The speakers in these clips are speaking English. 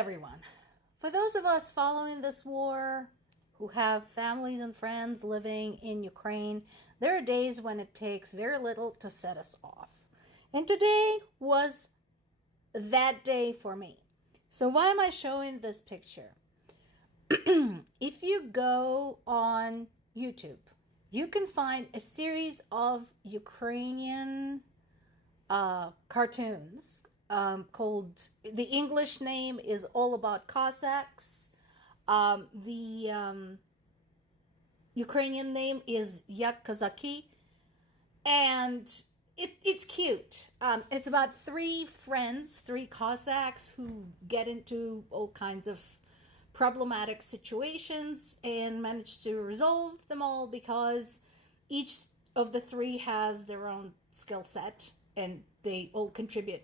everyone. For those of us following this war, who have families and friends living in Ukraine, there are days when it takes very little to set us off. And today was that day for me. So why am I showing this picture? If you go on YouTube, you can find a series of Ukrainian cartoons called, the English name is All About Cossacks. The Ukrainian name is Yak Kazaki, and it's cute. It's about three friends, three Cossacks who get into all kinds of problematic situations and manage to resolve them all because each of the three has their own skill set and they all contribute,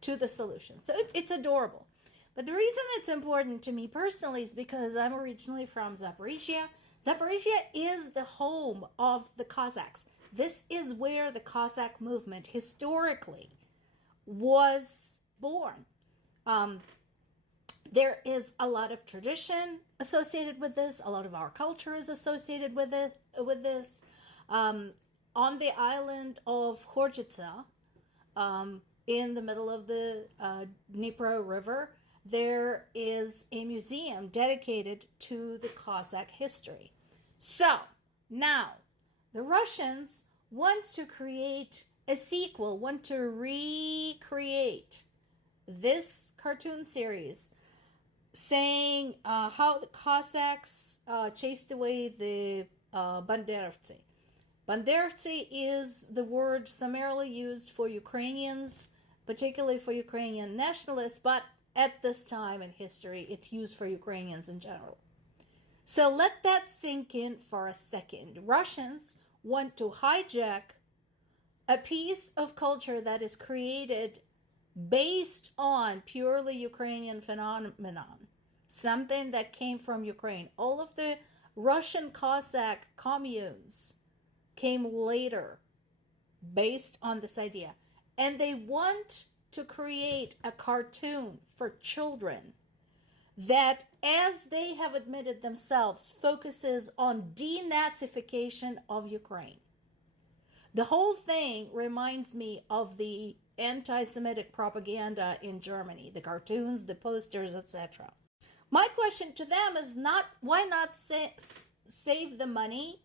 to the solution. So it's adorable. But the reason it's important to me personally is because I'm originally from Zaporizhia. Zaporizhia is the home of the Cossacks. This is where the Cossack movement historically was born. There is a lot of tradition associated with this. A lot of our culture is associated with this. On the island of Khortytsa, in the middle of the Dnipro River, there is a museum dedicated to the Cossack history. So now the Russians want to create a sequel, want to recreate this cartoon series, saying how the Cossacks chased away the Banderovцы. Banderovцы is the word summarily used for Ukrainians, particularly for Ukrainian nationalists, but at this time in history, it's used for Ukrainians in general. So let that sink in for a second. Russians want to hijack a piece of culture that is created based on purely Ukrainian phenomenon, something that came from Ukraine. All of the Russian Cossack communes came later based on this idea. And they want to create a cartoon for children that, as they have admitted themselves, focuses on denazification of Ukraine. The whole thing reminds me of the anti-Semitic propaganda in Germany, the cartoons, the posters, etc. My question to them is not, why not save the money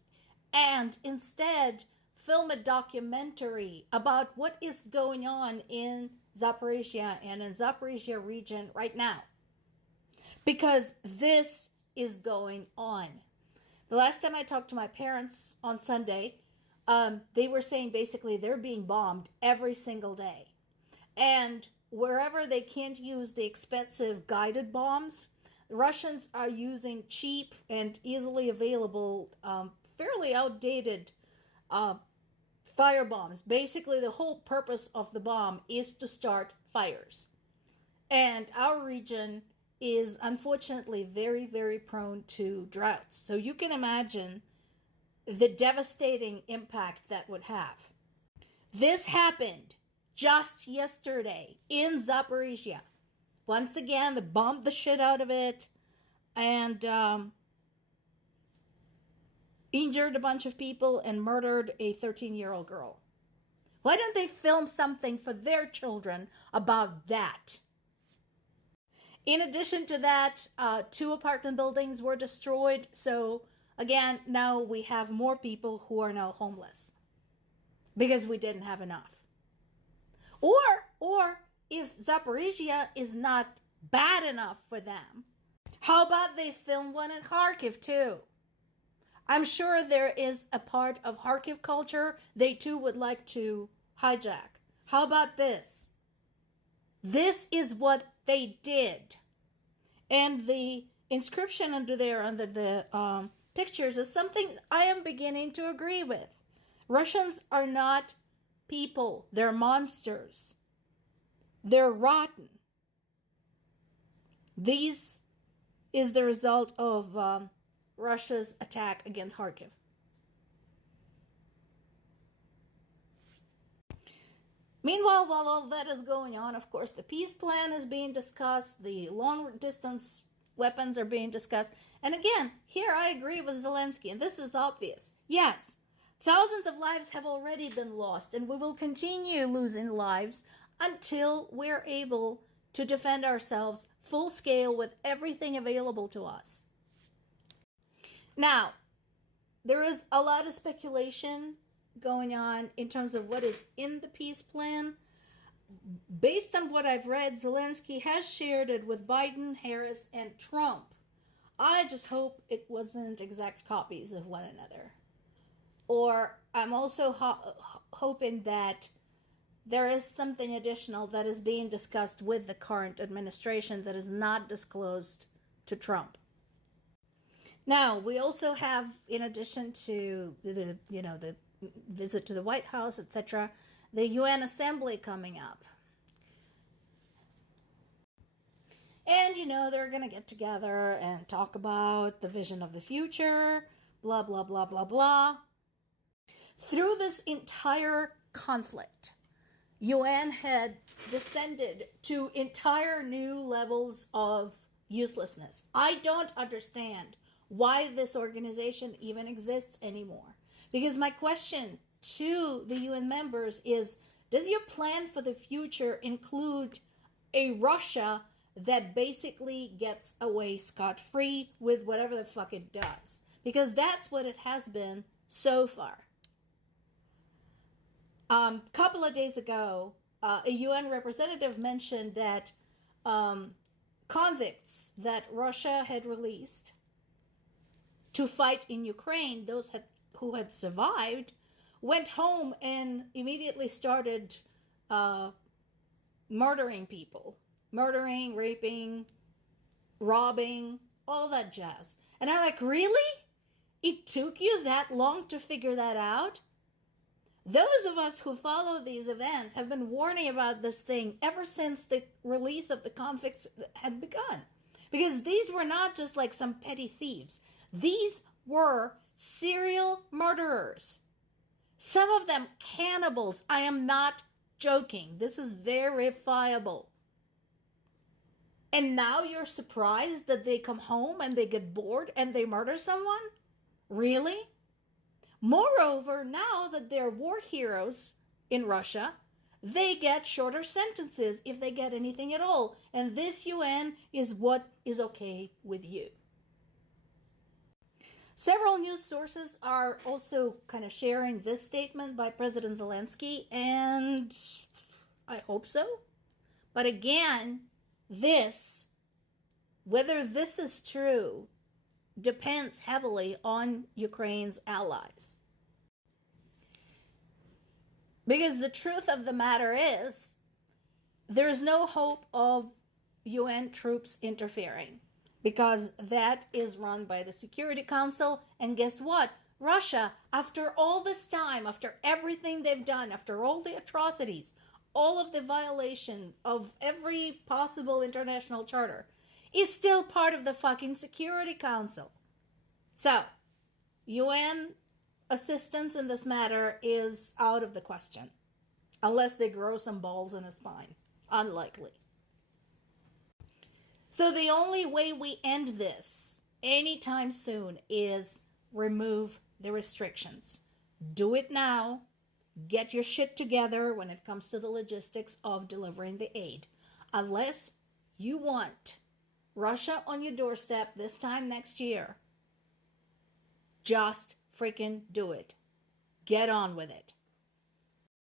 and instead film a documentary about what is going on in Zaporizhia and in Zaporizhia region right now? Because this is going on. The last time I talked to my parents on Sunday, they were saying basically they're being bombed every single day. And wherever they can't use the expensive guided bombs, the Russians are using cheap and easily available, fairly outdated fire bombs. Basically, the whole purpose of the bomb is to start fires. And our region is unfortunately very, very prone to droughts. So you can imagine the devastating impact that would have. This happened just yesterday in Zaporizhia. Once again, they bombed the shit out of it and injured a bunch of people and murdered a 13-year-old girl. Why don't they film something for their children about that? In addition to that, 2 apartment buildings were destroyed. So again, now we have more people who are now homeless because we didn't have enough. Or if Zaporizhia is not bad enough for them, how about they film one in Kharkiv too? I'm sure there is a part of Kharkiv culture they too would like to hijack. How about this? This is what they did. And the inscription under the pictures is something I am beginning to agree with. Russians are not people. They're monsters. They're rotten. This is the result of Russia's attack against Kharkiv. Meanwhile, while all that is going on, of course, the peace plan is being discussed, the long distance weapons are being discussed. And again, here I agree with Zelensky, and this is obvious. Yes, thousands of lives have already been lost, and we will continue losing lives until we're able to defend ourselves full scale with everything available to us. Now, there is a lot of speculation going on in terms of what is in the peace plan. Based on what I've read, Zelensky has shared it with Biden, Harris, and Trump. I just hope it wasn't exact copies of one another. Or I'm also hoping that there is something additional that is being discussed with the current administration that is not disclosed to Trump. Now, we also have, in addition to the visit to the White House, etc., the UN Assembly coming up. And, they're going to get together and talk about the vision of the future, blah, blah, blah, blah, blah. Through this entire conflict, UN had descended to entire new levels of uselessness. I don't understand why this organization even exists anymore. Because my question to the UN members is, does your plan for the future include a Russia that basically gets away scot-free with whatever the fuck it does? Because that's what it has been so far. Couple of days ago, a UN representative mentioned that convicts that Russia had released to fight in Ukraine, those who had survived, went home and immediately started murdering people. Murdering, raping, robbing, all that jazz. And I'm like, really? It took you that long to figure that out? Those of us who follow these events have been warning about this thing ever since the release of the convicts had begun. Because these were not just like some petty thieves. These were serial murderers. Some of them cannibals. I am not joking. This is verifiable. And now you're surprised that they come home and they get bored and they murder someone? Really? Moreover, now that they're war heroes in Russia, they get shorter sentences if they get anything at all. And this UN is what is okay with you. Several news sources are also kind of sharing this statement by President Zelensky, and I hope so. But again, whether this is true, depends heavily on Ukraine's allies. Because the truth of the matter is, there is no hope of UN troops interfering, because that is run by the Security Council. And guess what? Russia, after all this time, after everything they've done, after all the atrocities, all of the violation of every possible international charter, is still part of the fucking Security Council. So, UN assistance in this matter is out of the question. Unless they grow some balls in a spine. Unlikely. So the only way we end this anytime soon is remove the restrictions. Do it now. Get your shit together when it comes to the logistics of delivering the aid. Unless you want Russia on your doorstep this time next year, just freaking do it. Get on with it.